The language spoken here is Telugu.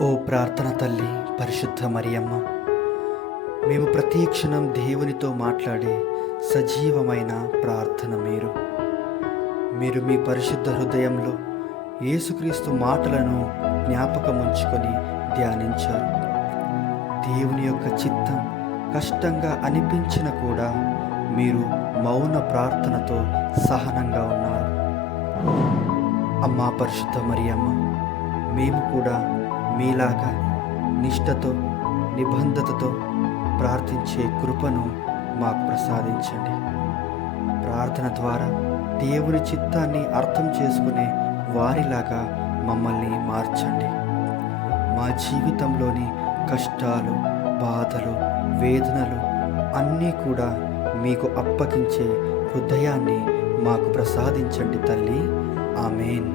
ఓ ప్రార్థన తల్లి, పరిశుద్ధ మరియమ్మ, మేము ప్రతి క్షణం దేవునితో మాట్లాడే సజీవమైన ప్రార్థన మీరు మీ పరిశుద్ధ హృదయంలో యేసుక్రీస్తు మాటలను జ్ఞాపకముంచుకొని ధ్యానించారు. దేవుని యొక్క చిత్తం కష్టంగా అనిపించిన కూడా మీరు మౌన ప్రార్థనతో సహనంగా ఉన్నారు. అమ్మా పరిశుద్ధ మరియమ్మ, మేము కూడా మీలాగా నిష్ఠతో నిబంధతతో ప్రార్థించే కృపను మాకు ప్రసాదించండి. ప్రార్థన ద్వారా దేవుని చిత్తాన్ని అర్థం చేసుకునే వారిలాగా మమ్మల్ని మార్చండి. మా జీవితంలోని కష్టాలు, బాధలు, వేదనలు అన్నీ కూడా మీకు అప్పగించే హృదయాన్ని మాకు ప్రసాదించండి తల్లి. ఆమేన్.